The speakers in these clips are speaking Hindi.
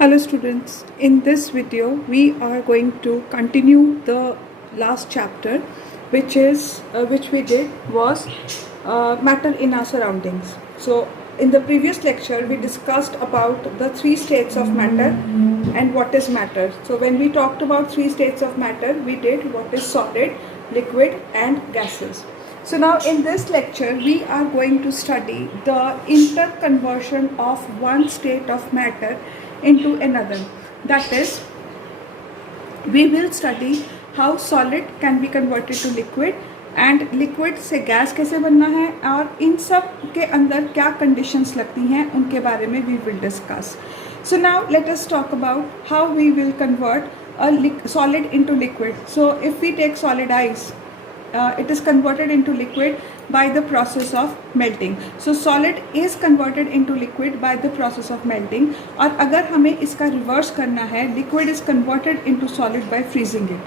Hello students, in this video we are going to continue the last chapter which we did was matter in our surroundings. So in the previous lecture we discussed about the three states of matter and what is matter. So when we talked about three states of matter, we did what is solid, liquid and gases. So now in this lecture we are going to study the interconversion of one state of matter into another. That is, we will study how solid can be converted to liquid and liquid से गैस कैसे बनना है और इन सब के अंदर क्या conditions लगती हैं उनके बारे में we will discuss. So now let us talk about how we will convert a solid into liquid. So if we take solid ice, it is converted into liquid by the process of melting. So solid is converted into liquid by the process of melting. और अगर हमें इसका reverse करना है, liquid is converted into solid by freezing it.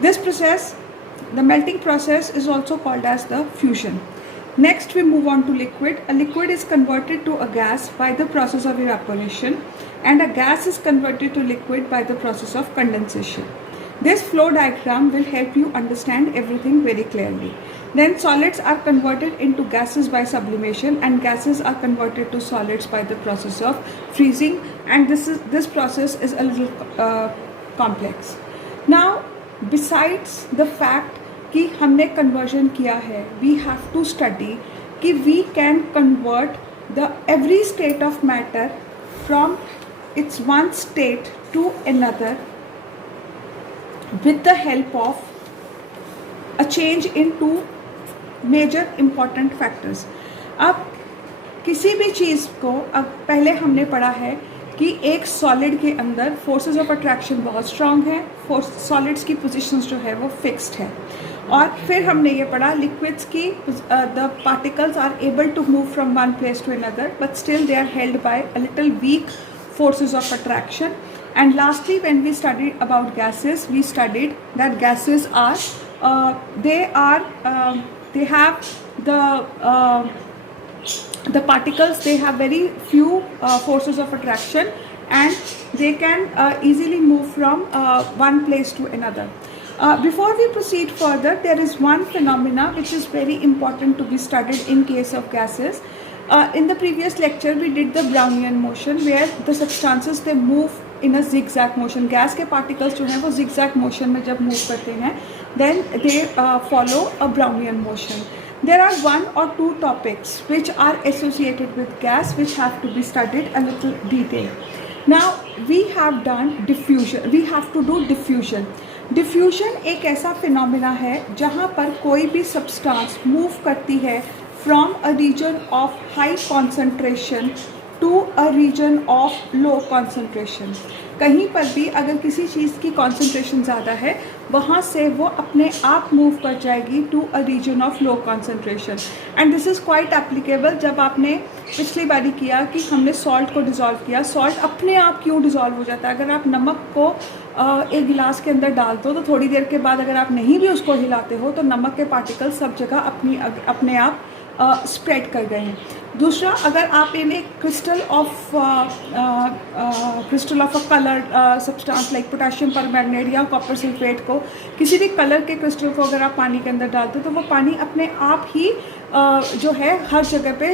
This process, the melting process, is also called as the fusion. Next we move on to liquid. A liquid is converted to a gas by the process of evaporation, and a gas is converted to liquid by the process of condensation. This flow diagram will help you understand everything very clearly. Then solids are converted into gases by sublimation, and gases are converted to solids by the process of freezing, and this process is a little complex. Now besides the fact कि हमने conversion किया है, we have to study कि we can convert the every state of matter from its one state to another with the help of a change in two major important factors. अब किसी भी चीज़ को अब पहले हमने पढ़ा है कि एक सॉलिड के अंदर फोर्सेस ऑफ अट्रैक्शन बहुत स्ट्रांग है, सॉलिड्स की पोजीशंस जो है वो फिक्स्ड है, और फिर हमने ये पढ़ा लिक्विड्स की the particles are able to move from one place to another but still they are held by a little weak forces of attraction. And lastly, when we studied about gases, we studied that gases are they have the particles, they have very few forces of attraction and they can easily move from one place to another. Before we proceed further, there is one phenomena which is very important to be studied in case of gases. In the previous lecture we did the Brownian motion where the substances they move in a zigzag motion. Gas के particles जो हैं वो zigzag motion में जब move करते हैं then they follow a Brownian motion. There are one or two topics which are associated with gas which have to be studied a little detail. Now we have done diffusion. We have to do diffusion. Diffusion एक ऐसा phenomena है जहाँ पर कोई भी substance move करती है from a region of high concentration to a region of low concentration. कहीं पर भी अगर किसी चीज़ की concentration ज़्यादा है वहाँ से वो अपने आप move कर जाएगी to a region of low concentration. And this is quite applicable जब आपने पिछली बारी किया कि हमने salt को dissolve किया. Salt अपने आप क्यों dissolve हो जाता है? अगर आप नमक को एक गिलास के अंदर डाल दो तो थोड़ी देर के बाद अगर आप नहीं भी उसको हिलाते हो तो नमक के particles सब जगह अपने आप स्प्रेड कर गए हैं. दूसरा, अगर आप इन्हें crystal of a colour substance like potassium permanganate या कॉपर सल्फेट को किसी भी कलर के क्रिस्टल को अगर आप पानी के अंदर डालते हो तो वो पानी अपने आप ही जो है हर जगह पे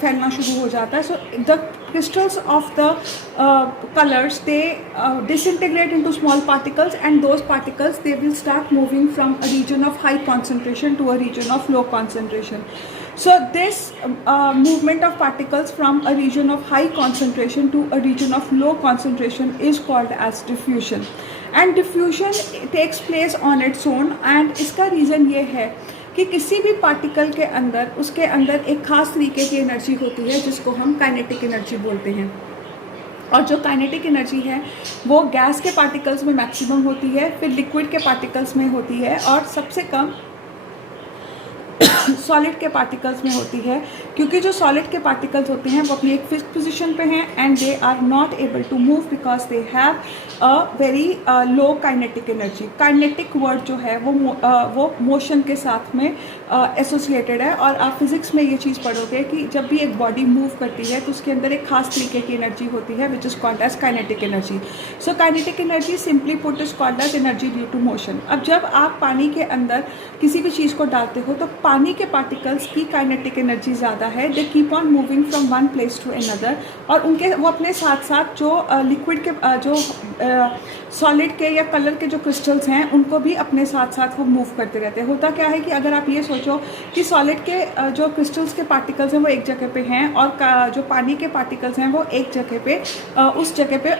फैलना शुरू हो जाता है. So the crystals of the colors they disintegrate into small particles and those particles they will start moving from a region of high concentration to a region of low concentration. So this movement of particles from a region of high concentration to a region of low concentration is called as diffusion. And diffusion takes place on its own and इसका reason ये है कि किसी भी पार्टिकल के अंदर उसके अंदर एक खास तरीके की एनर्जी होती है जिसको हम काइनेटिक एनर्जी बोलते हैं. और जो काइनेटिक एनर्जी है वो गैस के पार्टिकल्स में मैक्सिमम होती है, फिर लिक्विड के पार्टिकल्स में होती है और सबसे कम सॉलिड के पार्टिकल्स में होती है, क्योंकि जो सॉलिड के पार्टिकल्स होते हैं वो अपनी एक फिक्स पोजीशन पे हैं and they are not able to move because they have a very low kinetic energy. Kinetic word जो है वो मोशन के साथ में एसोसिएटेड है, और आप फिजिक्स में ये चीज़ पढ़ोगे कि जब भी एक बॉडी मूव करती है तो उसके अंदर एक खास तरीके की एनर्जी होती है which is called as kinetic energy. So kinetic energy simply put is called as energy due to motion. अब जब आप पानी के अंदर किसी भी चीज़ को डालते हो तो पानी के पार्टिकल्स की काइनेटिक एनर्जी ज़्यादा है, they keep on moving from one place to another, और उनके वो अपने साथ साथ जो लिक्विड के जो सॉलिड के या कलर के जो क्रिस्टल्स हैं उनको भी अपने साथ साथ वो मूव करते रहते हैं। होता क्या है कि अगर आप ये सोचो कि सॉलिड के जो क्रिस्टल्स के पार्टिकल्स हैं वो एक जगह पे हैं और जो पानी के पार्टिकल्स हैं वो एक जगह पे उस जगह पे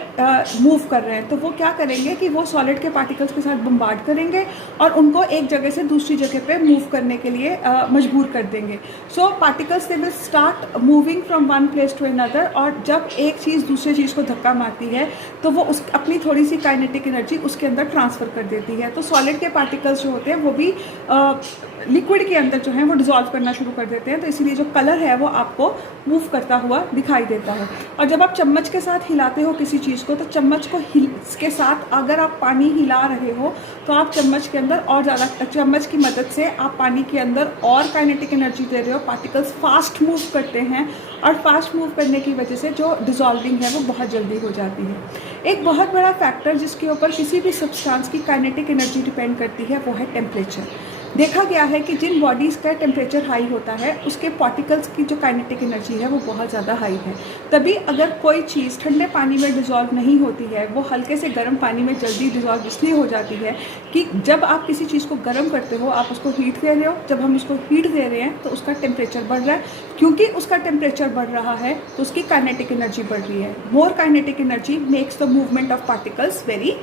मूव कर रहे हैं, तो वो क्या करेंगे कि वो सॉलिड के पार्टिकल्स के साथ बम्बार्ड करेंगे और उनको एक जगह से दूसरी जगह पे मूव करने के लिए मजबूर कर देंगे। So particles they will start moving from one place to another, और जब एक चीज़ दूसरी चीज़ को धक्का मारती है तो वो उस अपनी थोड़ी सी काइनेटिक एनर्जी उसके अंदर ट्रांसफ़र कर देती है। तो सॉलिड के पार्टिकल्स जो होते हैं वो भी लिक्विड के अंदर जो है वो डिज़ोल्व करना शुरू कर देते हैं, तो इसीलिए जो कलर है वो आपको मूव करता हुआ दिखाई देता है। और जब आप चम्मच के साथ हिलाते हो किसी चीज़ को, तो चम्मच को के साथ अगर आप पानी हिला रहे हो तो आप चम्मच के अंदर और ज़्यादा, चम्मच की मदद से आप पानी के अंदर और काइनेटिक एनर्जी दे रहे हो, पार्टिकल्स फास्ट मूव करते हैं, और फास्ट मूव करने की वजह से जो डिज़ोल्विंग है वो बहुत जल्दी हो जाती है। एक बहुत बड़ा फैक्टर जिसके ऊपर किसी भी सब्सटेंस की काइनेटिक एनर्जी डिपेंड करती है वो है टेम्परेचर। देखा गया है कि जिन बॉडीज़ का टेम्परेचर हाई होता है उसके पार्टिकल्स की जो काइनेटिक एनर्जी है वो बहुत ज़्यादा हाई है। तभी अगर कोई चीज़ ठंडे पानी में डिज़ोल्व नहीं होती है, वो हल्के से गर्म पानी में जल्दी डिज़ोल्व इसलिए हो जाती है कि जब आप किसी चीज़ को गर्म करते हो आप उसको हीट दे रहे हो, जब हम उसको हीट दे रहे हैं तो उसका टेम्परेचर बढ़ रहा है, क्योंकि उसका टेम्परेचर बढ़ रहा है तो उसकी काइनेटिक एनर्जी बढ़ रही है। More kinetic energy makes the movement of particles very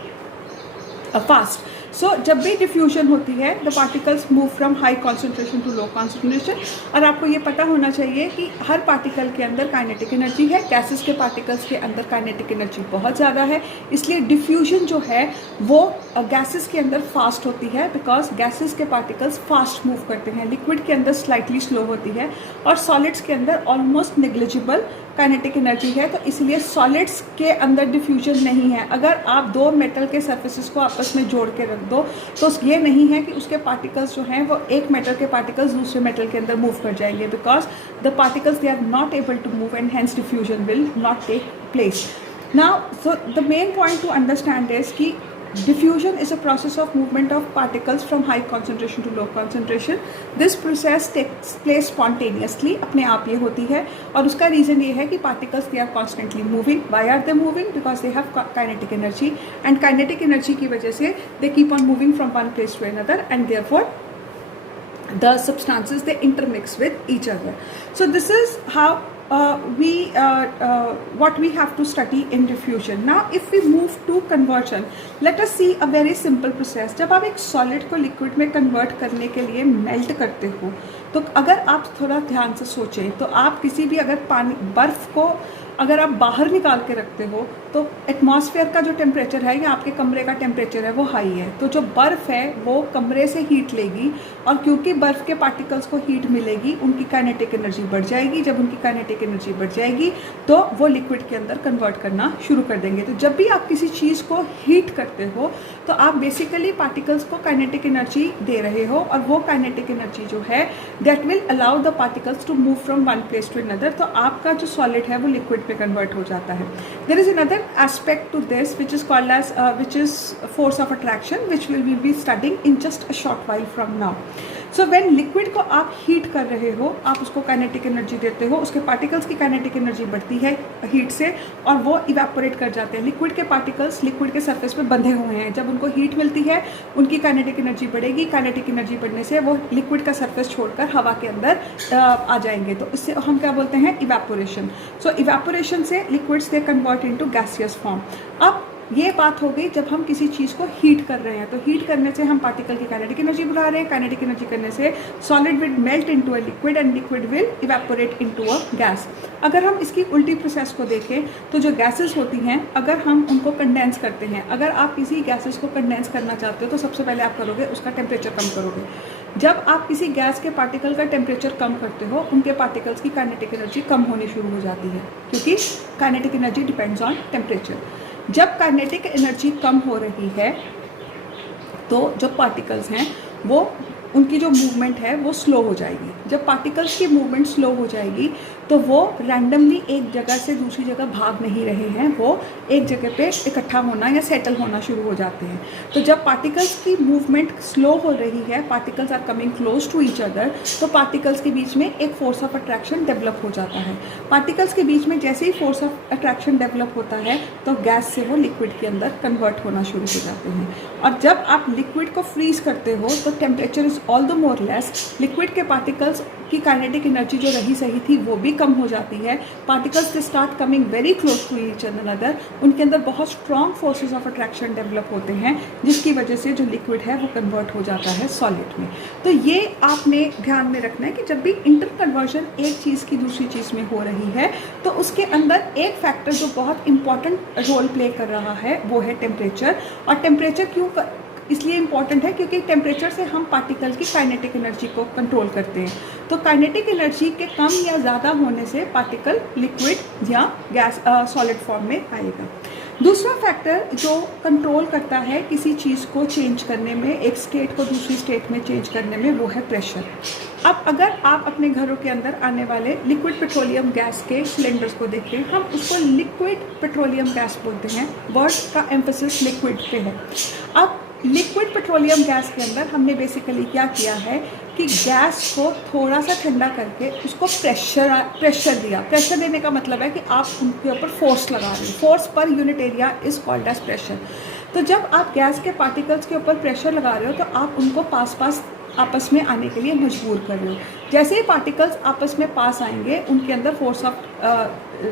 fast. So जब भी डिफ्यूजन होती है the particles move from high concentration to low concentration, और आपको ये पता होना चाहिए कि हर पार्टिकल के अंदर काइनेटिक एनर्जी है, गैसेस के पार्टिकल्स के अंदर काइनेटिक एनर्जी बहुत ज़्यादा है, इसलिए डिफ्यूजन जो है वो गैसेस के अंदर फास्ट होती है, बिकॉज गैसेस के पार्टिकल्स फास्ट मूव करते हैं। लिक्विड के अंदर स्लाइटली स्लो होती है और सॉलिड्स के अंदर ऑलमोस्ट नेग्लिजिबल काइनेटिक एनर्जी है, तो इसलिए सॉलिड्स के अंदर डिफ्यूजन नहीं है। अगर आप दो मेटल के सर्फेसिस को आपस में जोड़ के रख दो तो ये नहीं है कि उसके पार्टिकल्स जो हैं वो एक मेटल के पार्टिकल्स दूसरे मेटल के अंदर मूव कर जाएंगे, because the particles they are not able to move and hence diffusion will not take place. Now so the main point to understand is कि diffusion is a process of movement of particles from high concentration to low concentration. This process takes place spontaneously, अपने आप ये होती है, और उसका रीज़न ये है कि particles they are constantly moving. Why are they moving? Because they have kinetic energy, and kinetic energy की वजह से they keep on moving from one place to another, and therefore the substances they intermix with each other. So this is how what we have to study in diffusion. Now if we move to conversion, let us see a very simple process. जब आप एक solid को liquid में convert करने के लिए melt करते हो, तो अगर आप थोड़ा ध्यान से सोचें तो आप किसी भी अगर पानी बर्फ़ को अगर आप बाहर निकाल के रखते हो तो एटमॉस्फेयर का जो टेम्परेचर है या आपके कमरे का टेम्परेचर है वो हाई है, तो जो बर्फ़ है वो कमरे से हीट लेगी, और क्योंकि बर्फ़ के पार्टिकल्स को हीट मिलेगी उनकी काइनेटिक एनर्जी बढ़ जाएगी। जब उनकी काइनेटिक एनर्जी बढ़ जाएगी तो वो लिक्विड के अंदर कन्वर्ट करना शुरू कर देंगे। तो जब भी आप किसी चीज़ को हीट करते हो तो आप बेसिकली पार्टिकल्स को काइनेटिक एनर्जी दे रहे हो, और वो काइनेटिक एनर्जी जो है that will allow the particles to move from one place to another, तो आपका जो सॉलिड है वो लिक्विड में कन्वर्ट हो जाता है। There is another aspect to this which is called as which is force of attraction, which we will be studying in just a short while from now. So when liquid को आप हीट कर रहे हो, आप उसको काइनेटिक एनर्जी देते हो, उसके पार्टिकल्स की काइनेटिक एनर्जी बढ़ती है हीट से और वो इवेपोरेट कर जाते हैं। लिक्विड के पार्टिकल्स लिक्विड के सरफेस पे बंधे हुए हैं, जब उनको हीट मिलती है उनकी काइनेटिक एनर्जी बढ़ेगी, काइनेटिक एनर्जी बढ़ने से वो लिक्विड का सरफेस छोड़कर हवा के अंदर आ जाएंगे, तो इससे हम क्या बोलते हैं, इवेपोरेशन। सो इवेपोरेशन से liquids they convert into gaseous form. अब ये बात हो गई जब हम किसी चीज़ को हीट कर रहे हैं, तो हीट करने से हम पार्टिकल की काइनेटिक एनर्जी बढ़ा रहे हैं, काइनेटिक एनर्जी करने से solid will melt into a liquid and liquid will evaporate into a gas. अगर हम इसकी उल्टी प्रोसेस को देखें तो जो गैसेस होती हैं अगर हम उनको कंडेंस करते हैं, अगर आप किसी गैसेस को कंडेंस करना चाहते हो तो सबसे पहले आप करोगे उसका टेम्परेचर कम करोगे। जब आप किसी गैस के पार्टिकल का टेम्परेचर कम करते हो, उनके पार्टिकल्स की काइनेटिक एनर्जी कम होनी शुरू हो जाती है, क्योंकि kinetic energy depends on temperature. जब काइनेटिक एनर्जी कम हो रही है तो जो पार्टिकल्स हैं वो उनकी जो मूवमेंट है वो स्लो हो जाएगी। जब पार्टिकल्स की मूवमेंट स्लो हो जाएगी तो वो रैंडमली एक जगह से दूसरी जगह भाग नहीं रहे हैं, वो एक जगह पे इकट्ठा होना या सेटल होना शुरू हो जाते हैं। तो जब पार्टिकल्स की मूवमेंट स्लो हो रही है, particles are coming close to each other, तो पार्टिकल्स के बीच में एक फोर्स ऑफ अट्रैक्शन डेवलप हो जाता है। पार्टिकल्स के बीच में जैसे ही फोर्स ऑफ अट्रैक्शन डेवलप होता है तो गैस से वो लिक्विड के अंदर कन्वर्ट होना शुरू हो जाते हैं। और जब आप लिक्विड को फ्रीज करते हो तो temperature is all the more less, liquid के पार्टिकल्स की काइनेटिक एनर्जी जो रही सही थी वो भी कम हो जाती है। Particles they start coming very close to each another, उनके अंदर बहुत strong forces of attraction develop होते हैं, जिसकी वजह से जो लिक्विड है वो कन्वर्ट हो जाता है सॉलिड में। तो ये आपने ध्यान में रखना है कि जब भी इंटर कन्वर्जन एक चीज़ की दूसरी चीज़ में हो रही है तो उसके अंदर एक फैक्टर जो बहुत इंपॉर्टेंट रोल प्ले कर रहा है वो है टेम्परेचर। और टेम्परेचर क्यों इसलिए इम्पॉर्टेंट है क्योंकि टेम्परेचर से हम पार्टिकल की काइनेटिक एनर्जी को कंट्रोल करते हैं। तो काइनेटिक एनर्जी के कम या ज़्यादा होने से पार्टिकल लिक्विड या गैस सॉलिड फॉर्म में आएगा। दूसरा फैक्टर जो कंट्रोल करता है किसी चीज़ को चेंज करने में, एक स्टेट को दूसरी स्टेट में चेंज करने में, वो है प्रेशर। अब अगर आप अपने घरों के अंदर आने वाले लिक्विड पेट्रोलियम गैस के सिलेंडर्स को देखें, हम उसको लिक्विड पेट्रोलियम गैस बोलते हैं, वर्ड का एम्फेसिस लिक्विड पे है। अब लिक्विड पेट्रोलियम गैस के अंदर हमने बेसिकली क्या किया है कि गैस को थोड़ा सा ठंडा करके उसको प्रेशर दिया। प्रेशर देने का मतलब है कि आप उनके ऊपर फोर्स लगा रहे हो, force per unit area is called as pressure. तो जब आप गैस के पार्टिकल्स के ऊपर प्रेशर लगा रहे हो तो आप उनको पास आपस में आने के लिए मजबूर कर रहे हो। जैसे ही पार्टिकल्स आपस में पास आएंगे उनके अंदर फोर्स ऑफ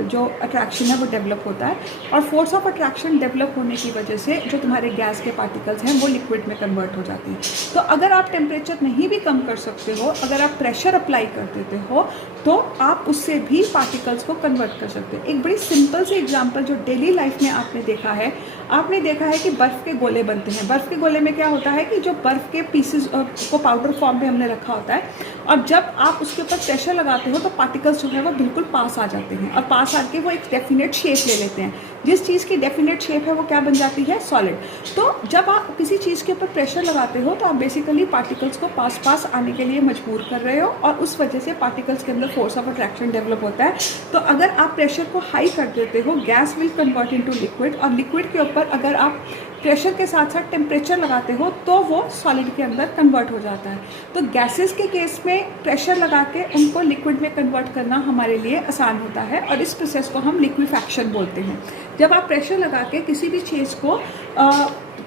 जो अट्रैक्शन है वो डेवलप होता है, और फोर्स ऑफ अट्रैक्शन डेवलप होने की वजह से जो तुम्हारे गैस के पार्टिकल्स हैं वो लिक्विड में कन्वर्ट हो जाती हैं। तो अगर आप टेम्परेचर नहीं भी कम कर सकते हो, अगर आप प्रेशर अप्लाई कर देते हो तो आप उससे भी पार्टिकल्स को कन्वर्ट कर सकते हो। एक बड़ी सिंपल सी एग्जांपल जो डेली लाइफ में आपने देखा है कि बर्फ़ के गोले बनते हैं। बर्फ़ के गोले में क्या होता है कि जो बर्फ़ के पीसेस को पाउडर फॉर्म में हमने रखा होता है, और जब आप उसके ऊपर प्रेशर लगाते हो तो पार्टिकल्स जो है वो बिल्कुल पास आ जाते हैं, और पास आके वो एक डेफिनेट शेप ले लेते हैं। जिस चीज़ की डेफिनेट शेप है वो क्या बन जाती है? सॉलिड। तो जब आप किसी चीज़ के ऊपर प्रेशर लगाते हो तो आप बेसिकली पार्टिकल्स को पास आने के लिए मजबूर कर रहे हो, और उस वजह से पार्टिकल्स के अंदर फोर्स ऑफ अट्रैक्शन डेवलप होता है। तो अगर आप प्रेशर को हाई कर देते हो, gas will convert into liquid, और लिक्विड के ऊपर अगर आप प्रेशर के साथ साथ टेम्परेचर लगाते हो तो वो सॉलिड के अंदर कन्वर्ट हो जाता है। तो गैसेस के केस में प्रेशर लगा के उनको लिक्विड में कन्वर्ट करना हमारे लिए आसान होता है, और इस प्रोसेस को हम लिक्विफैक्शन बोलते हैं। जब आप प्रेशर लगा के किसी भी चीज़ को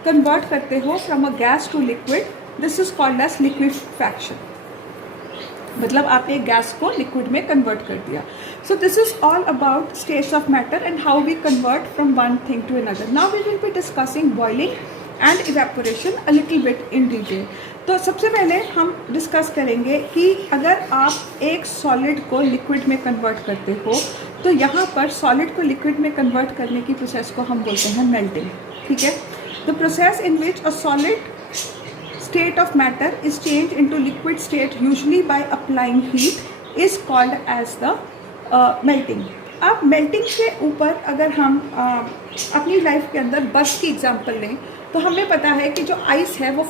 कन्वर्ट करते हो from a gas to liquid, this is called as liquefaction. मतलब आपने गैस को लिक्विड में कन्वर्ट कर दिया। So this is all about states of matter and how we convert from one thing to another. Now we will be discussing boiling and evaporation a little bit in detail. तो सबसे पहले हम डिस्कस करेंगे कि अगर आप एक सॉलिड को लिक्विड में कन्वर्ट करते हो तो यहाँ पर सॉलिड को लिक्विड में कन्वर्ट करने की प्रोसेस को हम बोलते हैं मेल्टिंग। ठीक है, the process in which a solid state of matter is changed into liquid state usually by applying heat is called as the melting। अब मेल्टिंग के ऊपर अगर हम अपनी लाइफ के अंदर बर्फ़ की एग्जांपल लें तो हमें पता है कि जो आइस है वो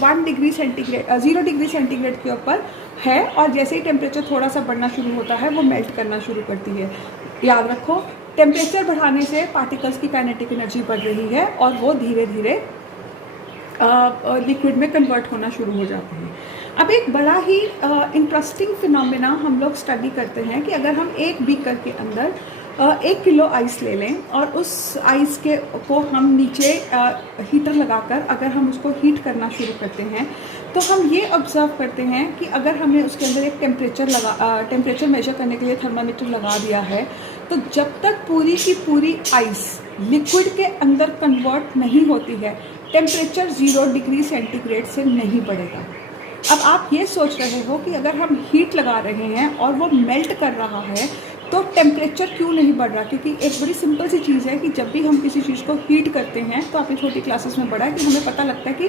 1 डिग्री सेंटीग्रेड 0 डिग्री सेंटीग्रेड के ऊपर है, और जैसे ही टेम्परेचर थोड़ा सा बढ़ना शुरू होता है वो मेल्ट करना शुरू करती है। याद रखो, टेम्परेचर बढ़ाने से पार्टिकल्स की काइनेटिक एनर्जी बढ़ रही है और वो धीरे धीरे लिक्विड में कन्वर्ट होना शुरू हो जाते हैं। अब एक बड़ा ही इंटरेस्टिंग फिनोमेना हम लोग स्टडी करते हैं कि अगर हम एक बीकर के अंदर 1 किलो आइस ले लें और उस आइस को हम नीचे हीटर लगाकर अगर हम उसको हीट करना शुरू करते हैं तो हम ये ऑब्ज़र्व करते हैं कि अगर हमने उसके अंदर एक टेम्परेचर मेजर करने के लिए थर्मामीटर लगा दिया है तो जब तक पूरी की पूरी आइस लिक्विड के अंदर कन्वर्ट नहीं होती है टेम्परेचर 0 डिग्री सेंटीग्रेड से नहीं बढ़ेगा। अब आप ये सोच रहे हो कि अगर हम हीट लगा रहे हैं और वो मेल्ट कर रहा है तो टेम्परेचर क्यों नहीं बढ़ रहा? क्योंकि एक बड़ी सिंपल सी चीज़ है कि जब भी हम किसी चीज़ को हीट करते हैं तो आपने छोटी क्लासेस में पढ़ा है कि हमें पता लगता है कि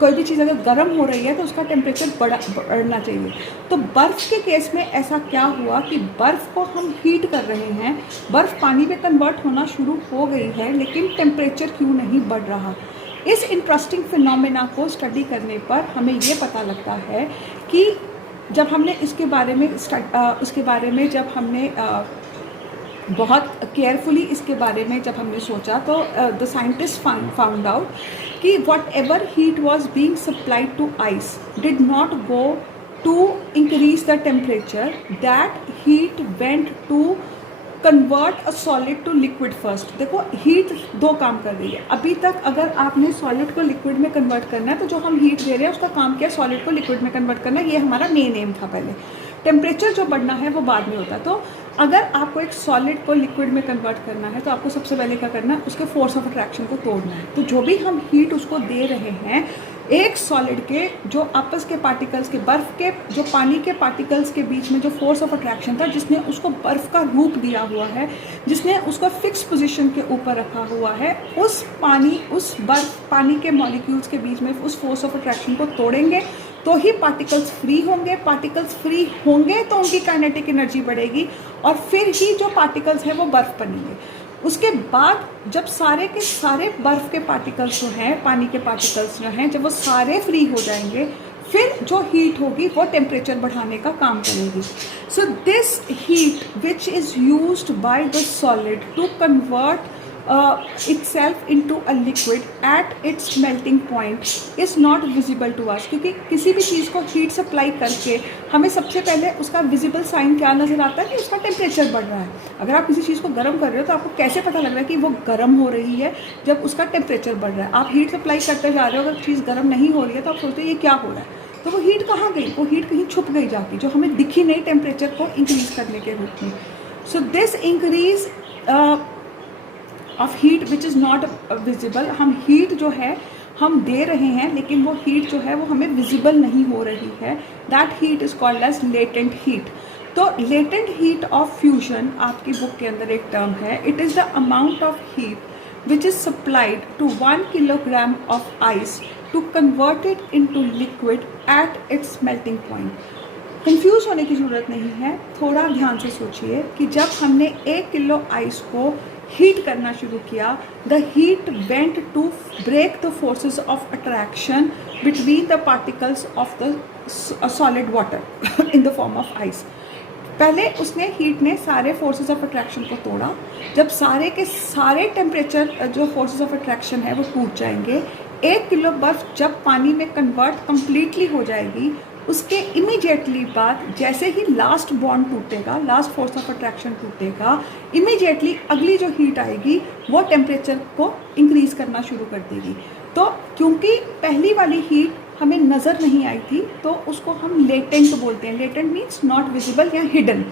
कोई भी चीज़ अगर गर्म हो रही है तो उसका टेम्परेचर बढ़ना चाहिए। तो बर्फ़ के केस में ऐसा क्या हुआ कि बर्फ़ को हम हीट कर रहे हैं, बर्फ़ पानी में कन्वर्ट होना शुरू हो गई है, लेकिन टेम्परेचर क्यों नहीं बढ़ रहा? इस इंटरेस्टिंग फिनोमेना को स्टडी करने पर हमें ये पता लगता है कि जब हमने इसके बारे में जब हमने बहुत केयरफुली इसके बारे में जब हमने सोचा तो द साइंटिस्ट फाउंड आउट कि whatever heat was being supplied to ice did not go to increase the temperature, that heat went to convert a solid to liquid first. देखो हीट दो काम कर रही है। अभी तक अगर आपने सॉलिड को लिक्विड में कन्वर्ट करना है तो जो हम हीट दे रहे हैं उसका काम क्या है? सॉलिड को लिक्विड में कन्वर्ट करना। ये हमारा मेन एम था पहले। टेम्परेचर जो बढ़ना है वो बाद में होता है। तो अगर आपको एक सॉलिड को लिक्विड में कन्वर्ट करना है तो आपको सबसे पहले क्या करना है? उसके फोर्स ऑफ अट्रैक्शन को तोड़ना है। तो जो भी हम हीट उसको दे रहे हैं, एक सॉलिड के जो आपस के पार्टिकल्स के, बर्फ़ के जो पानी के पार्टिकल्स के बीच में जो फोर्स ऑफ अट्रैक्शन था, जिसने उसको बर्फ़ का रूप दिया हुआ है, जिसने उसको फिक्स पोजीशन के ऊपर रखा हुआ है, उस पानी के मॉलिक्यूल्स के बीच में उस फोर्स ऑफ अट्रैक्शन को तोड़ेंगे तो ही पार्टिकल्स फ्री होंगे। पार्टिकल्स फ्री होंगे तो उनकी काइनेटिक एनर्जी बढ़ेगी और फिर ही जो पार्टिकल्स हैं वो बर्फ़ बनेंगे। उसके बाद जब सारे के सारे बर्फ़ के पार्टिकल्स जो हैं, पानी के पार्टिकल्स जो हैं, जब वो सारे फ्री हो जाएंगे, फिर जो हीट होगी वो टेम्परेचर बढ़ाने का काम करेगी। So this heat which is used by the solid to convert itself into a liquid at its melting point is not visible to us। क्योंकि किसी भी चीज़ को हीट सप्लाई करके हमें सबसे पहले उसका विजिबल साइन क्या नज़र आता है कि उसका टेम्परेचर बढ़ रहा है। अगर आप किसी चीज़ को गर्म कर रहे हो तो आपको कैसे पता लग रहा है कि वो गर्म हो रही है? जब उसका टेम्परेचर बढ़ रहा है। आप हीट सप्लाई करते जा रहे हो, अगर चीज़ गर्म नहीं हो रही है तो आप सोचते हो ये क्या हो रहा है? तो वो हीट कहाँ गई? वो हीट कहीं छुप गई जाके, जो हमें दिखी नहीं टेम्परेचर को इंक्रीज करने के रूप में। So this increase of heat which is not visible. हम हीट जो है हम दे रहे हैं लेकिन वो हीट जो है वो हमें विजिबल नहीं हो रही है। That heat is called as latent heat. तो लेटेंट हीट ऑफ फ्यूजन आपकी बुक के अंदर एक टर्म है। It is the amount of heat which is supplied to 1 kilogram of ice to convert it into liquid at its melting point. Confuse होने की ज़रूरत नहीं है, थोड़ा ध्यान से सोचिए कि जब हमने 1 किलो आइस को हीट करना शुरू किया, the heat went to break the forces of attraction between the particles of the solid water in the form of ice. पहले हीट ने सारे फोर्सेस ऑफ अट्रैक्शन को तोड़ा। जब सारे के सारे टेम्परेचर जो फोर्सेस ऑफ अट्रैक्शन है वो टूट जाएंगे, 1 किलो बर्फ जब पानी में कन्वर्ट कम्प्लीटली हो जाएगी, उसके इमीडिएटली बाद जैसे ही लास्ट बॉन्ड टूटेगा, लास्ट फोर्स ऑफ अट्रैक्शन टूटेगा, इमीडिएटली अगली जो हीट आएगी वो टेम्परेचर को इंक्रीज करना शुरू कर देगी। तो क्योंकि पहली वाली हीट हमें नज़र नहीं आई थी तो उसको हम लेटेंट बोलते हैं। लेटेंट मीन्स नॉट विजिबल या हिडन।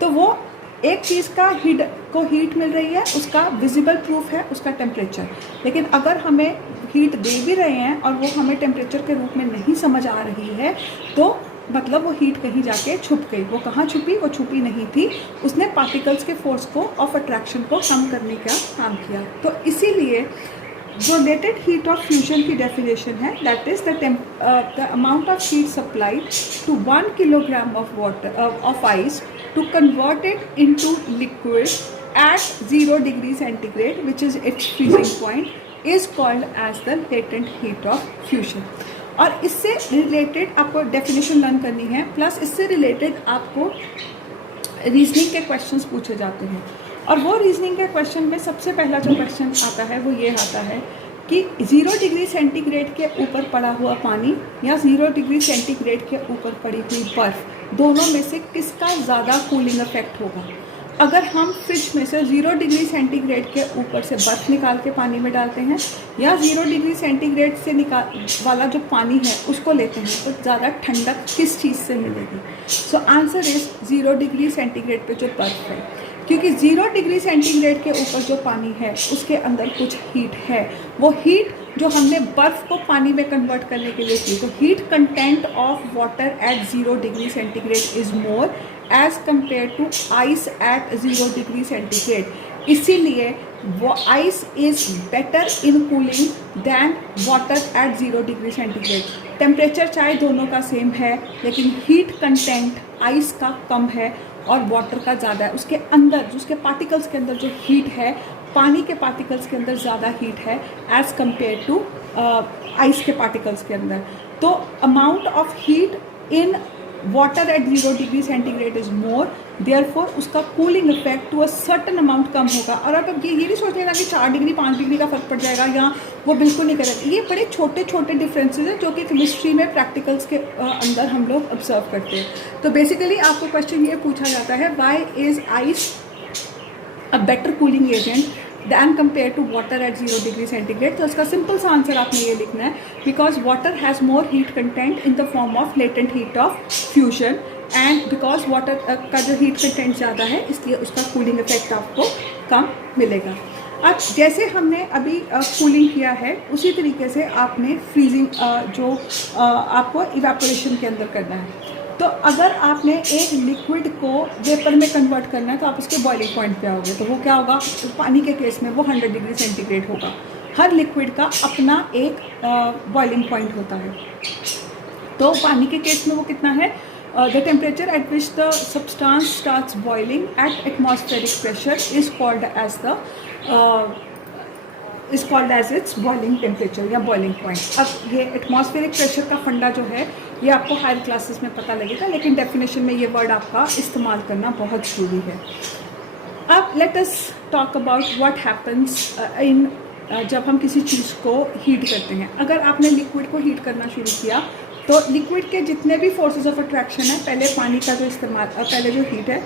तो वो एक चीज़ का हीट मिल रही है, उसका विजिबल प्रूफ है उसका टेम्परेचर। लेकिन अगर हमें हीट दे भी रहे हैं और वो हमें टेम्परेचर के रूप में नहीं समझ आ रही है तो मतलब वो हीट कहीं जाके छुप गई। वो कहाँ छुपी? वो छुपी नहीं थी, उसने पार्टिकल्स के फोर्स को ऑफ अट्रैक्शन को कम करने का काम किया। तो इसीलिए जो लेटेंट हीट ऑफ फ्यूजन की डेफिनेशन है, that is the amount of heat supplied to 1 kilogram of water of ice to convert it into liquid at 0 degree centigrade which is its freezing point is called as the latent heat of fusion. और इससे रिलेटेड आपको डेफिनेशन लर्न करनी है, प्लस इससे रिलेटेड आपको रीजनिंग के क्वेश्चंस पूछे जाते हैं। और वो रीजनिंग के क्वेश्चन में सबसे पहला जो क्वेश्चन आता है वो ये आता है कि 0 डिग्री सेंटीग्रेड के ऊपर पड़ा हुआ पानी या 0 डिग्री सेंटीग्रेड के ऊपर पड़ी हुई बर्फ़, दोनों में से किसका ज़्यादा कूलिंग इफेक्ट होगा? अगर हम फ्रिज में से 0 डिग्री सेंटीग्रेड के ऊपर से बर्फ़ निकाल के पानी में डालते हैं या 0 डिग्री सेंटीग्रेड से वाला जो पानी है उसको लेते हैं तो ज़्यादा ठंडक किस चीज़ से मिलेगी? So answer is 0 degree centigrade पे जो बर्फ़ है, क्योंकि 0 डिग्री सेंटीग्रेड के ऊपर जो पानी है उसके अंदर कुछ हीट है। वो हीट जो हमने बर्फ़ को पानी में कन्वर्ट करने के लिए की, तो heat content of water at 0 degree centigrade is more as compare to ice at 0 degree centigrade. इसीलिए वो ice is better in cooling than water at 0 degree centigrade. Temperature चाहे दोनों का सेम है, लेकिन हीट कंटेंट आइस का कम है और वाटर का ज़्यादा है। उसके अंदर, उसके पार्टिकल्स के अंदर जो हीट है, पानी के पार्टिकल्स के अंदर ज़्यादा हीट है एज़ कम्पेयर टू आइस के पार्टिकल्स के अंदर। तो amount of heat in water at 0 degree centigrade is more, therefore उसका cooling effect to a certain amount कम होगा। और अब ये नहीं सोच लेना कि 4 डिग्री 5 डिग्री का फर्क पड़ जाएगा या वो बिल्कुल नहीं करेगा। ये बड़े छोटे छोटे डिफरेंसेस हैं जो कि केमिस्ट्री में प्रैक्टिकल्स के अंदर हम लोग ऑब्जर्व करते हैं। तो बेसिकली आपको क्वेश्चन ये पूछा जाता है, why is ice a better cooling agent than compare to water at 0 degree centigrade. तो इसका सिंपल सा आंसर आपने ये लिखना है, because water has more heat content in the form of latent heat of fusion, and because water का जो हीट कंटेंट ज़्यादा है इसलिए उसका कूलिंग इफेक्ट आपको कम मिलेगा। अब जैसे हमने अभी कूलिंग किया है, उसी तरीके से आपने फ्रीजिंग जो आपको इवेपोरेशन के अंदर करना है। तो अगर आपने एक लिक्विड को वेपर में कन्वर्ट करना है तो आप उसके बॉइलिंग पॉइंट पे आओगे, तो वो क्या होगा, तो पानी के केस में वो 100 डिग्री सेंटीग्रेड होगा। हर लिक्विड का अपना एक बॉइलिंग पॉइंट होता है। तो पानी के केस में वो कितना है, the temperature at which the substance starts boiling at atmospheric pressure is called as its boiling temperature या बॉइलिंग पॉइंट। अब ये एटमॉस्फेरिक प्रेशर का फंडा जो है ये आपको हायर क्लासेस में पता लगेगा, लेकिन डेफिनेशन में ये वर्ड आपका इस्तेमाल करना बहुत ज़रूरी है। अब let us talk about what happens in जब हम किसी चीज़ को हीट करते हैं। अगर आपने लिक्विड को हीट करना शुरू किया तो लिक्विड के जितने भी फोर्सेस ऑफ अट्रैक्शन है, पहले पानी का जो इस्तेमाल, पहले जो हीट है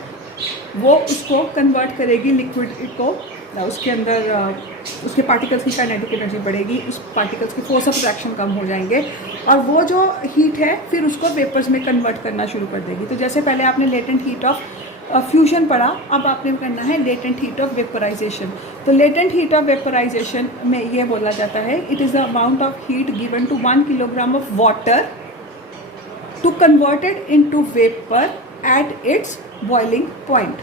वो उसको कन्वर्ट करेगी लिक्विड को, उसके अंदर उसके पार्टिकल्स की काइनेटिक एनर्जी बढ़ेगी, उस पार्टिकल्स के फोर्स ऑफ अट्रैक्शन कम हो जाएंगे और वो जो हीट है फिर उसको वेपर्स में कन्वर्ट करना शुरू कर देगी। तो जैसे पहले आपने लेटेंट हीट ऑफ फ्यूजन पढ़ा, अब आपने करना है लेटेंट हीट ऑफ वेपराइजेशन। तो लेटेंट हीट ऑफ वेपराइजेशन में ये बोला जाता है, it is the amount of heat given to 1 kilogram of water to converted into vapour at its boiling point.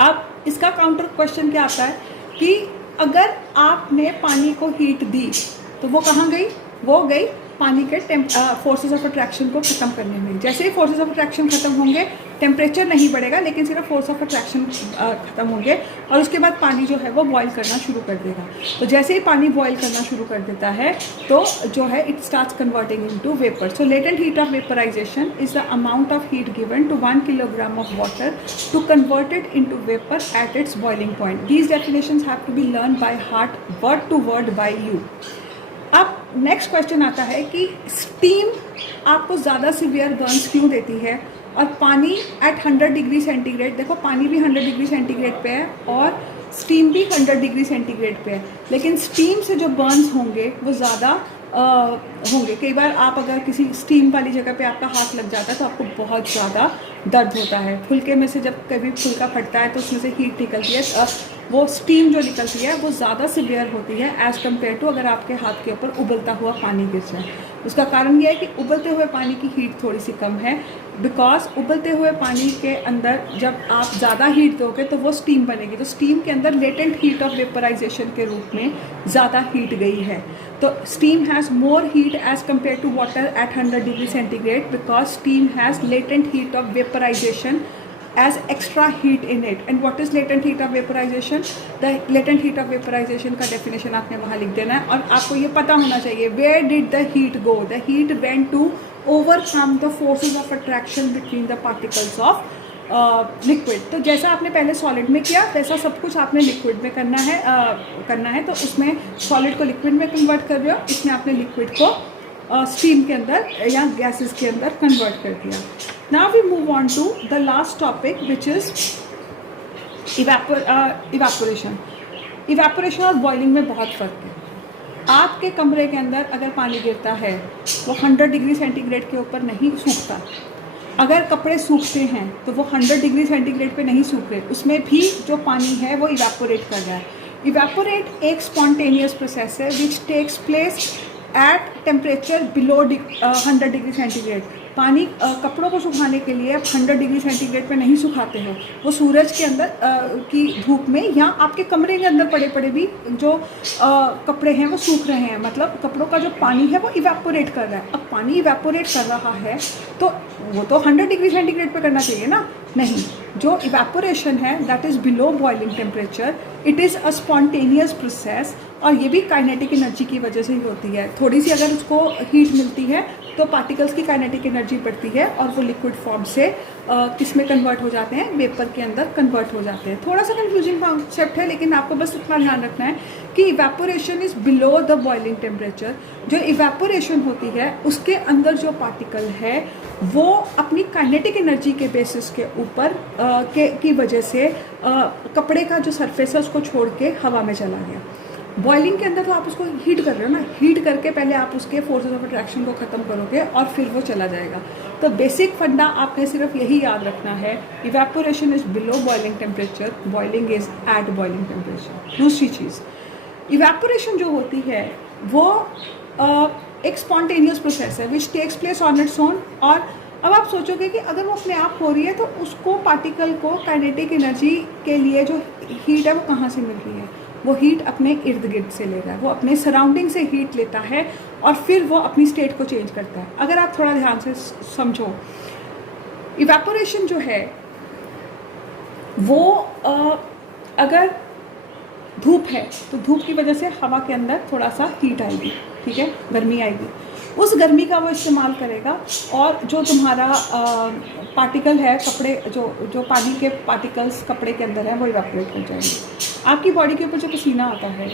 अब इसका काउंटर क्वेश्चन क्या आता है कि अगर आपने पानी को हीट दी तो वो कहाँ गई, वो गई पानी के फोर्सेस ऑफ अट्रैक्शन को ख़त्म करने में। जैसे ही फोर्सेस ऑफ अट्रैक्शन ख़त्म होंगे, टेम्परेचर नहीं बढ़ेगा लेकिन सिर्फ फोर्स ऑफ अट्रैक्शन ख़त्म होंगे और उसके बाद पानी जो है वो बॉयल करना शुरू कर देगा। तो जैसे ही पानी बॉयल करना शुरू कर देता है तो जो है it starts converting into vapour. So latent heat of vaporisation is the amount of heat given to 1 kilogram of water to convert it into vapour at its boiling point. These definitions have to be learn by heart, word to word by you. अब नेक्स्ट क्वेश्चन आता है कि स्टीम आपको ज़्यादा सीवियर बर्न्स क्यों देती है और पानी एट 100 डिग्री सेंटीग्रेड, देखो पानी भी 100 डिग्री सेंटीग्रेड पे है और स्टीम भी 100 डिग्री सेंटीग्रेड पे है, लेकिन स्टीम से जो बर्न्स होंगे वो ज़्यादा होंगे। कई बार आप अगर किसी स्टीम वाली जगह पे आपका हाथ लग जाता है तो आपको बहुत ज़्यादा दर्द होता है। फुलके में से जब कभी फुलका फटता है तो उसमें से हीट निकलती है, वो स्टीम जो निकलती है वो ज़्यादा सीवियर होती है एज़ कम्पेयर टू अगर आपके हाथ के ऊपर उबलता हुआ पानी गिर जाए। उसका कारण ये है कि उबलते हुए पानी की हीट थोड़ी सी कम है, बिकॉज उबलते हुए पानी के अंदर जब आप ज़्यादा हीट दोगे तो वो स्टीम बनेगी, तो स्टीम के अंदर लेटेंट हीट ऑफ वेपराइजेशन के रूप में ज़्यादा हीट गई है। तो steam has more heat as compare to water at 100 degree centigrade because steam has latent heat of vaporisation as extra heat in it. And what is latent heat of vaporization? The latent heat of vaporization का definition आपने वहाँ लिख देना है और आपको ये पता होना चाहिए where did the heat go? The heat went to overcome the forces of attraction between the particles of liquid. तो जैसा आपने पहले solid में किया वैसा सब कुछ आपने liquid में करना है। तो उसमें solid को liquid में convert कर रहे हो, इसमें आपने liquid को स्टीम के अंदर या गैसेस के अंदर कन्वर्ट कर दिया। Now we move on to the last topic which is evaporation. Evaporation और बॉइलिंग में बहुत फ़र्क है। आपके कमरे के अंदर अगर पानी गिरता है वो 100 डिग्री सेंटीग्रेड के ऊपर नहीं सूखता। अगर कपड़े सूखते हैं तो वो 100 डिग्री सेंटीग्रेड पे नहीं सूख रहे, उसमें भी जो पानी है वो इवेपोरेट कर रहा है। इवेपोरेट एक स्पॉन्टेनियस प्रोसेस है which takes place at temperature below 100 degree centigrade. पानी कपड़ों को सुखाने के लिए आप 100 डिग्री सेंटीग्रेड पे नहीं सुखाते हो, वो सूरज के अंदर की धूप में या आपके कमरे के अंदर पड़े पड़े भी जो कपड़े हैं वो सूख रहे हैं, मतलब कपड़ों का जो पानी है वो इवेपोरेट कर रहा है। अब पानी इवेपोरेट कर रहा है तो वो तो 100 डिग्री सेंटीग्रेड पे करना चाहिए ना, नहीं। जो इवेपोरेशन है that is below boiling temperature, it is a spontaneous process, और ये भी काइनेटिक एनर्जी की वजह से ही होती है। थोड़ी सी अगर उसको हीट मिलती है तो पार्टिकल्स की काइनेटिक एनर्जी बढ़ती है और वो लिक्विड फॉर्म से किस में कन्वर्ट हो जाते हैं, वेपर के अंदर कन्वर्ट हो जाते हैं। थोड़ा सा कंफ्यूजिंग कॉन्सेप्ट है, लेकिन आपको बस इतना ध्यान रखना है कि evaporation is below the boiling temperature. जो इवेपोरेशन होती है उसके अंदर जो पार्टिकल है वो अपनी काइनेटिक एनर्जी के बेसिस के ऊपर की वजह से कपड़े का जो सरफेस है उसको छोड़ के हवा में चला गया। बॉइलिंग के अंदर तो आप उसको हीट कर रहे हो ना, हीट करके पहले आप उसके फोर्सेस ऑफ अट्रैक्शन को ख़त्म करोगे और फिर वो चला जाएगा। तो बेसिक फंडा आपने सिर्फ यही याद रखना है, evaporation is below boiling temperature, boiling is at boiling temperature. दूसरी चीज़, इवेपोरेशन जो होती है वो एक स्पॉन्टेनियस प्रोसेस है which takes place on its own. और अब आप सोचोगे कि अगर वो अपने आप हो रही है तो उसको पार्टिकल को काइनेटिक एनर्जी के लिए जो हीट है वो कहाँ से मिल रही है? वो हीट अपने इर्द गिर्द से ले रहा है, वो अपने सराउंडिंग से हीट लेता है और फिर वो अपनी स्टेट को चेंज करता है। अगर आप थोड़ा ध्यान से समझो, इवेपोरेशन जो है वो अगर धूप है तो धूप की वजह से हवा के अंदर थोड़ा सा हीट आएगी, ठीक है, गर्मी आएगी। उस गर्मी का वो इस्तेमाल करेगा और जो तुम्हारा पार्टिकल है, कपड़े जो पानी के पार्टिकल्स कपड़े के अंदर हैं वो इवेपोरेट हो जाएंगे। आपकी बॉडी के ऊपर जो पसीना आता है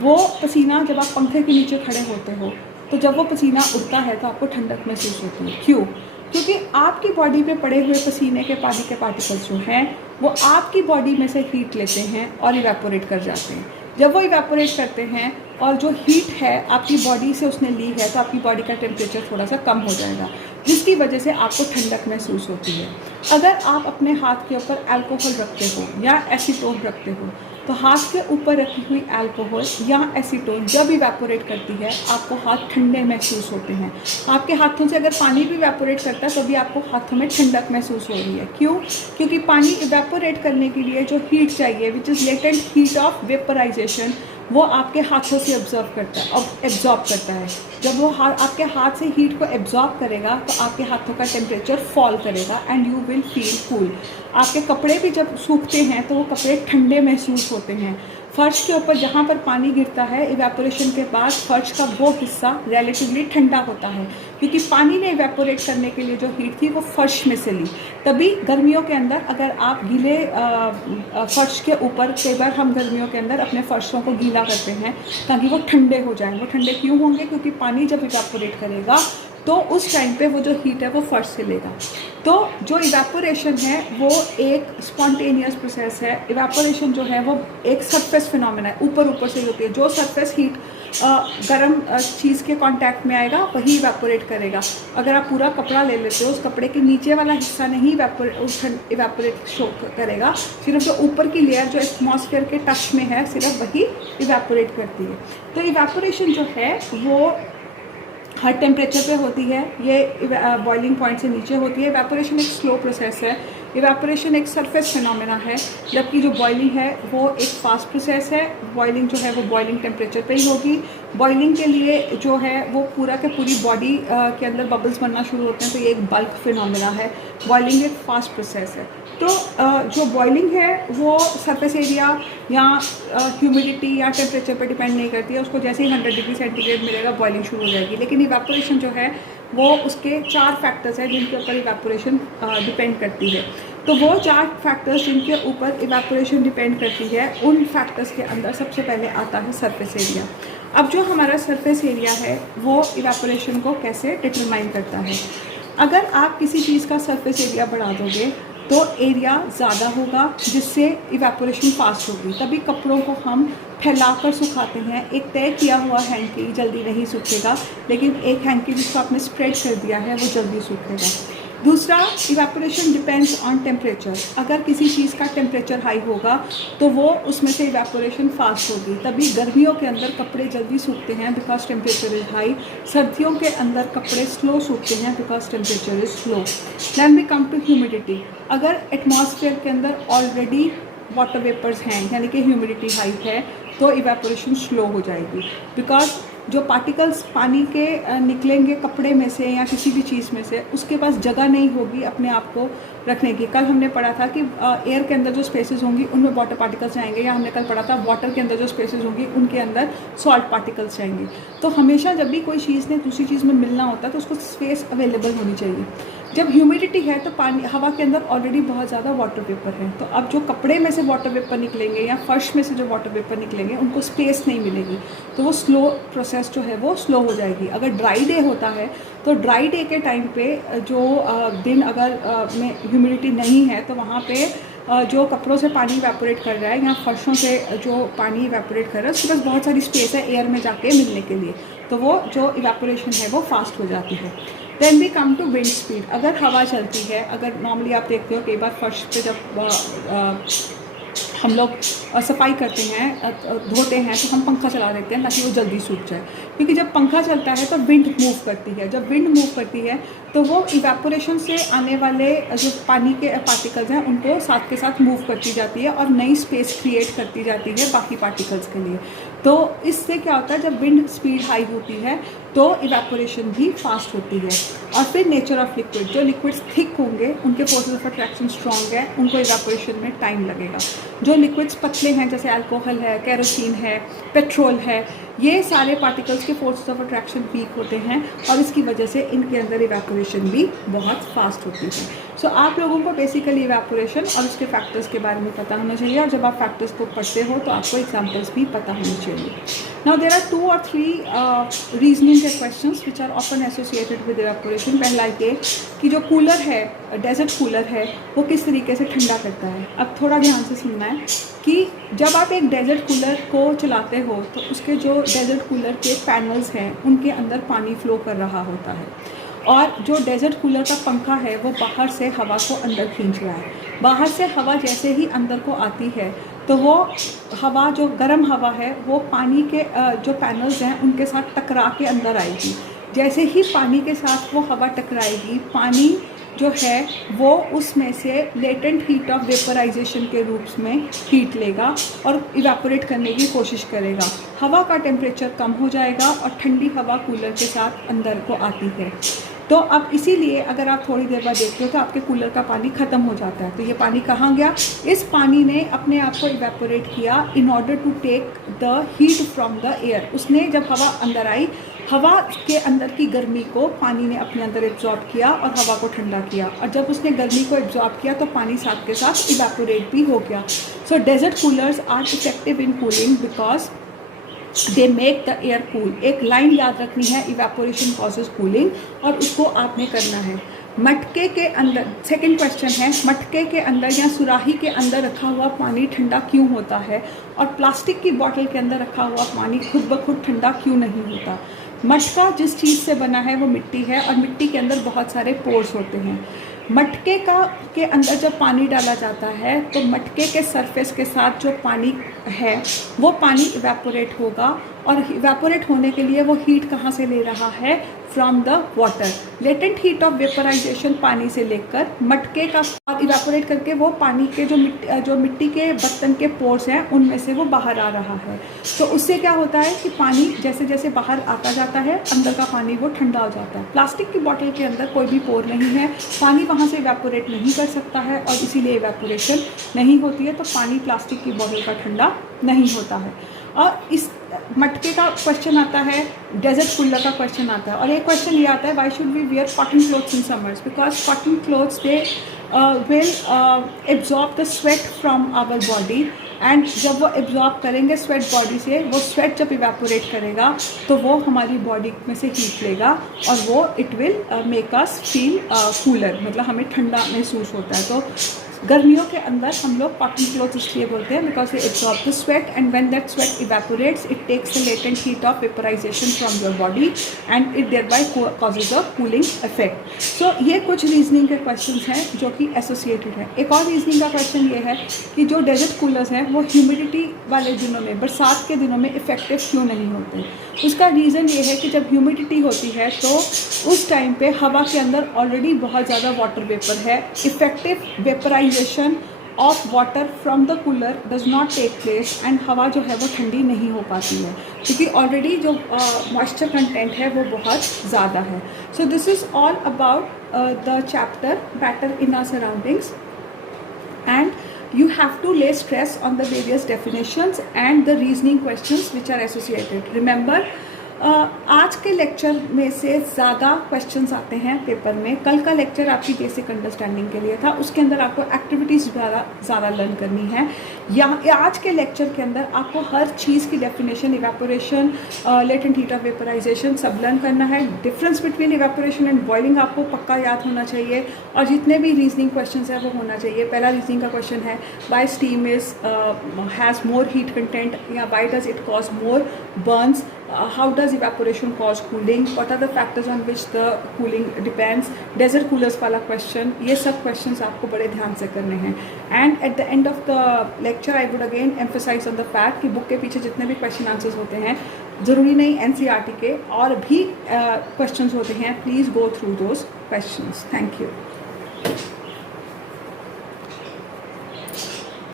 वो पसीना जब आप पंखे के नीचे खड़े होते हो तो जब वो पसीना उड़ता है तो आपको ठंडक महसूस होती है। क्यों? क्योंकि आपकी बॉडी पे पड़े हुए पसीने के पानी के पार्टिकल्स जो हैं वो आपकी बॉडी में से हीट लेते हैं और इवेपोरेट कर जाते हैं। जब वो इवेपोरेट करते हैं और जो हीट है आपकी बॉडी से उसने ली है तो आपकी बॉडी का टेम्परेचर थोड़ा सा कम हो जाएगा, जिसकी वजह से आपको ठंडक महसूस होती है। अगर आप अपने हाथ के ऊपर अल्कोहल रखते हो या एसीटोन रखते हो तो हाथ के ऊपर रखी हुई अल्कोहल या एसीटोन जब इवेपोरेट करती है आपको हाथ ठंडे महसूस होते हैं। आपके हाथों से अगर पानी भी इवेपोरेट करता है तो भी आपको हाथों में ठंडक महसूस हो रही है। क्यों? क्योंकि पानी इवेपोरेट करने के लिए जो हीट चाहिए which is latent heat of vaporisation वो आपके हाथों से एब्जॉर्ब करता है। जब वो आपके हाथ से हीट को एब्जॉर्ब करेगा तो आपके हाथों का टेम्परेचर फॉल करेगा and you will feel cool. आपके कपड़े भी जब सूखते हैं तो वो कपड़े ठंडे महसूस होते हैं। फर्श के ऊपर जहाँ पर पानी गिरता है इवेपोरेशन के बाद फर्श का वो हिस्सा रिलेटिवली ठंडा होता है, क्योंकि पानी ने इवेपोरेट करने के लिए जो हीट थी वो फर्श में से ली। तभी गर्मियों के अंदर अगर आप गीले फर्श के ऊपर, कई बार हम गर्मियों के अंदर अपने फर्शों को गीला करते हैं ताकि वो ठंडे हो जाएं। वो ठंडे क्यों होंगे? क्योंकि पानी जब इवेपोरेट करेगा तो उस टाइम पे वो जो हीट है वो फर्श से लेगा। तो जो इवेपोरेशन है वो एक स्पॉन्टेनियस प्रोसेस है। इवेपोरेशन जो है वो एक सरफेस फिनोमेना है, ऊपर से होती है। जो सरफेस हीट गर्म चीज़ के कांटेक्ट में आएगा वही इवेपोरेट करेगा। अगर आप पूरा कपड़ा ले लेते हो, उस कपड़े के नीचे वाला हिस्सा नहीं इवेपोरेट शो करेगा, सिर्फ जो ऊपर की लेयर जो एटमॉस्फेयर के टच में है सिर्फ वही इवेपोरेट करती है। तो इवेपोरेशन जो है वो हर टेम्परेचर पे होती है, ये बॉइलिंग पॉइंट से नीचे होती है। इवेपोरेशन एक स्लो प्रोसेस है, इवेपोरेशन एक सरफेस फिनोमेना है, जबकि जो बॉइलिंग है वो एक फास्ट प्रोसेस है। बॉइलिंग जो है वो बॉइलिंग टेम्परेचर पे ही होगी। बॉइलिंग के लिए जो है वो पूरा के पूरी बॉडी के अंदर बबल्स बनना शुरू होते हैं, तो ये एक बल्क फिनोमेना है। बॉइलिंग एक फास्ट प्रोसेस है। तो जो बॉइलिंग है वो सरफेस एरिया या ह्यूमिडिटी या टेम्परेचर पर डिपेंड नहीं करती है। उसको जैसे ही 100 डिग्री सेंटीग्रेड मिलेगा बॉइलिंग शुरू हो जाएगी। लेकिन इवेपोरेशन जो है वो उसके 4 फैक्टर्स हैं जिनके ऊपर इवेपोरेशन डिपेंड करती है। तो वो 4 फैक्टर्स जिनके ऊपर इवेपोरेशन डिपेंड करती है, उन फैक्टर्स के अंदर सबसे पहले आता है सरफेस एरिया। अब जो हमारा सरफेस एरिया है वो इवेपोरेशन को कैसे डिटरमाइन करता है? अगर आप किसी चीज़ का सरफेस एरिया बढ़ा दोगे तो एरिया ज़्यादा होगा, जिससे इवेपोरेशन फास्ट होगी। तभी कपड़ों को हम फैलाकर सुखाते हैं। एक तय किया हुआ हैंकी जल्दी नहीं सूखेगा, लेकिन एक हैंकी जिसको आपने स्प्रेड कर दिया है वो जल्दी सूखेगा। दूसरा, इवेपोरेशन डिपेंड्स ऑन टेम्परेचर। अगर किसी चीज़ का टेम्परेचर हाई होगा तो वो उसमें से इवेपोरेशन फास्ट होगी। तभी गर्मियों के अंदर कपड़े जल्दी सूखते हैं बिकॉज टेम्परेचर इज़ हाई। सर्दियों के अंदर कपड़े स्लो सूखते हैं because temperature is slow. Then we come to humidity. अगर एटमॉस्फेयर के अंदर ऑलरेडी वाटर वेपर्स हैं यानी कि ह्यूमिडिटी हाई है तो इवेपोरेशन स्लो हो जाएगी बिकॉज जो पार्टिकल्स पानी के निकलेंगे कपड़े में से या किसी भी चीज़ में से उसके पास जगह नहीं होगी अपने आप को रखने की। कल हमने पढ़ा था कि एयर के अंदर जो स्पेसेस होंगी उनमें वाटर पार्टिकल्स जाएंगे, या हमने कल पढ़ा था वाटर के अंदर जो स्पेसेस होंगी उनके अंदर सॉल्ट पार्टिकल्स जाएंगे। तो हमेशा जब भी कोई चीज़ ने दूसरी चीज़ में मिलना होता है तो उसको स्पेस अवेलेबल होनी चाहिए। जब ह्यूमिडिटी है तो पानी हवा के अंदर ऑलरेडी बहुत ज़्यादा वाटर वेपर है, तो अब जो कपड़े में से वाटर वेपर निकलेंगे या फर्श में से जो वाटर वेपर निकलेंगे उनको स्पेस नहीं मिलेगी, तो वो स्लो प्रोसेस जो है वो स्लो हो जाएगी। अगर ड्राई डे होता है तो ड्राई डे के टाइम पे जो दिन अगर में ह्यूमिडिटी नहीं है तो वहाँ पे जो कपड़ों से पानी इवेपोरेट कर रहा है या फर्शों से जो पानी इवेपोरेट कर रहा है उसके पास बहुत सारी स्पेस है एयर में जाके मिलने के लिए, तो वो जो इवेपोरेशन है वो फास्ट हो जाती है। Then we come to wind speed. अगर हवा चलती है, अगर नॉर्मली आप देखते हो कई बार फर्श पे जब हम लोग सफाई करते हैं धोते हैं तो हम पंखा चला देते हैं ताकि वो जल्दी सूख जाए, क्योंकि जब पंखा चलता है तो विंड मूव करती है। जब विंड मूव करती है तो वो इवेपोरेशन से आने वाले जो पानी के पार्टिकल्स हैं उनको साथ के साथ मूव करती जाती है और नई स्पेस क्रिएट करती जाती है बाकी पार्टिकल्स के लिए। तो इससे क्या होता है, जब विंड स्पीड हाई होती है तो इवेपोरेशन भी फास्ट होती है। और फिर नेचर ऑफ लिक्विड, जो लिक्विड्स थिक होंगे उनके फोर्सेस ऑफ अट्रैक्शन स्ट्रॉन्ग है, उनको इवेपोरेशन में टाइम लगेगा। जो लिक्विड्स पतले हैं जैसे अल्कोहल है, केरोसिन है, पेट्रोल है, ये सारे पार्टिकल्स के फोर्सेस ऑफ अट्रैक्शन वीक होते हैं और इसकी वजह से इनके अंदर इवेपोरेशन भी बहुत फास्ट होती है। सो आप लोगों को बेसिकली इवेपोरेशन और उसके फैक्टर्स के बारे में पता होना चाहिए, और जब आप फैक्टर्स को पढ़ते हो तो आपको एग्जाम्पल्स भी पता होने चाहिए। Now there are 2 or 3 reasoning के questions which are often associated with evaporation. पहला ये कि जो कूलर है, डेजर्ट कूलर है, वो किस तरीके से ठंडा करता है। अब थोड़ा ध्यान से सुनना है कि जब आप एक डेजर्ट कूलर को चलाते हो तो उसके जो डेजर्ट कूलर के पैनल्स हैं उनके अंदर पानी फ्लो कर रहा होता है, और जो डेजर्ट कूलर का पंखा है वो बाहर से हवा को अंदर खींच रहा है। बाहर से हवा जैसे ही अंदर को आती है तो वो हवा, जो गर्म हवा है, वो पानी के जो पैनल्स हैं उनके साथ टकरा के अंदर आएगी। जैसे ही पानी के साथ वो हवा टकराएगी, पानी जो है वो उसमें से लेटेंट हीट ऑफ वेपराइजेशन के रूप में हीट लेगा और इवेपोरेट करने की कोशिश करेगा। हवा का टेम्परेचर कम हो जाएगा और ठंडी हवा कूलर के साथ अंदर को आती है। तो अब इसीलिए अगर आप थोड़ी देर बाद देखते हो तो आपके कूलर का पानी ख़त्म हो जाता है। तो ये पानी कहाँ गया? इस पानी ने अपने आप को इवेपोरेट किया in order to take the heat from the air. उसने जब हवा अंदर आई, हवा के अंदर की गर्मी को पानी ने अपने अंदर एब्जॉर्ब किया और हवा को ठंडा किया, और जब उसने गर्मी को एब्जॉर्ब किया तो पानी साथ के साथ इवेपोरेट भी हो गया। So desert coolers are effective in cooling because they make the air cool. एक लाइन याद रखनी है, इवेपोरेशन कॉजेज कूलिंग, और उसको आपने करना है। मटके के अंदर, सेकंड क्वेश्चन है, मटके के अंदर या सुराही के अंदर रखा हुआ पानी ठंडा क्यों होता है, और प्लास्टिक की बोतल के अंदर रखा हुआ पानी खुद ब खुद ठंडा क्यों नहीं होता। मटका जिस चीज़ से बना है वो मिट्टी है, और मिट्टी के अंदर बहुत सारे पोर्स होते हैं। मटके के अंदर जब पानी डाला जाता है तो मटके के सरफेस के साथ जो पानी है वो पानी इवेपोरेट होगा, और इवेपोरेट होने के लिए वो हीट कहाँ से ले रहा है? From the water. Latent heat of vaporisation पानी से लेकर मटके का, और इवेपोरेट करके वो पानी के जो मिट्टी के बर्तन के पोर्स हैं उनमें से वो बाहर आ रहा है। तो उससे क्या होता है कि पानी जैसे जैसे बाहर आता जाता है, अंदर का पानी वो ठंडा हो जाता है। प्लास्टिक की बोतल के अंदर कोई भी पोर नहीं है, पानी वहाँ से इवेपोरेट नहीं कर सकता है और इसीलिए इवेपोरेशन नहीं होती है, तो पानी प्लास्टिक की बोतल का ठंडा नहीं होता है। और इस मटके का क्वेश्चन आता है, डेजर्ट कूलर का क्वेश्चन आता है, और एक क्वेश्चन ये आता है, why should we wear cotton clothes in summers? Because cotton clothes they will absorb the sweat from our body, and जब वो एब्जॉर्ब करेंगे स्वेट बॉडी से, वो स्वेट जब इवेपोरेट करेगा तो वो हमारी बॉडी में से हीट लेगा और वो it will make us feel cooler, मतलब हमें ठंडा महसूस होता है। तो गर्मियों के अंदर हम लोग कॉटन क्लॉथ इसलिए बोलते हैं because they absorb the sweat and when that sweat evaporates it takes the latent heat of vaporisation from your body and it thereby causes a cooling effect. So ये कुछ रीजनिंग के क्वेश्चंस हैं जो कि एसोसिएटेड है। एक और रीजनिंग का क्वेश्चन ये है कि जो डेजर्ट कूलर्स हैं वो ह्यूमिडिटी वाले दिनों में, बरसात के दिनों में इफेक्टिव क्यों नहीं होते। उसका रीज़न ये है कि जब ह्यूमिडिटी होती है तो उस टाइम पे हवा के अंदर ऑलरेडी बहुत ज़्यादा वाटर वेपर है। Effective vaporisation of water from the cooler does not take place and हवा जो है वो ठंडी नहीं हो पाती है क्योंकि ऑलरेडी जो मॉइस्चर कंटेंट है वो बहुत ज़्यादा है। So this is all about the chapter matter in our surroundings and you have to lay stress on the various definitions and the reasoning questions which are associated. Remember, आज के लेक्चर में से ज़्यादा क्वेश्चंस आते हैं पेपर में। कल का लेक्चर आपकी बेसिक अंडरस्टैंडिंग के लिए था, उसके अंदर आपको एक्टिविटीज़ ज़्यादा लर्न करनी है। या आज के लेक्चर के अंदर आपको हर चीज़ की definition, evaporation, latent heat of vaporisation सब लर्न करना है। Difference between evaporation and boiling आपको पक्का याद होना चाहिए और जितने भी रीजनिंग क्वेश्चंस हैं वो होना चाहिए। पहला रीजनिंग का क्वेश्चन है why steam is has more heat content या why does it cause more burns, how does evaporation cause cooling, what are the factors on which the cooling depends, desert coolers वाला question। ये सब questions आपको बड़े ध्यान से करने हैं। and at the end of the lecture I would again emphasize on the fact कि बुक के पीछे जितने भी question answers होते हैं, ज़रूरी नहीं NCERT के और भी questions होते हैं, please go through those questions. Thank you.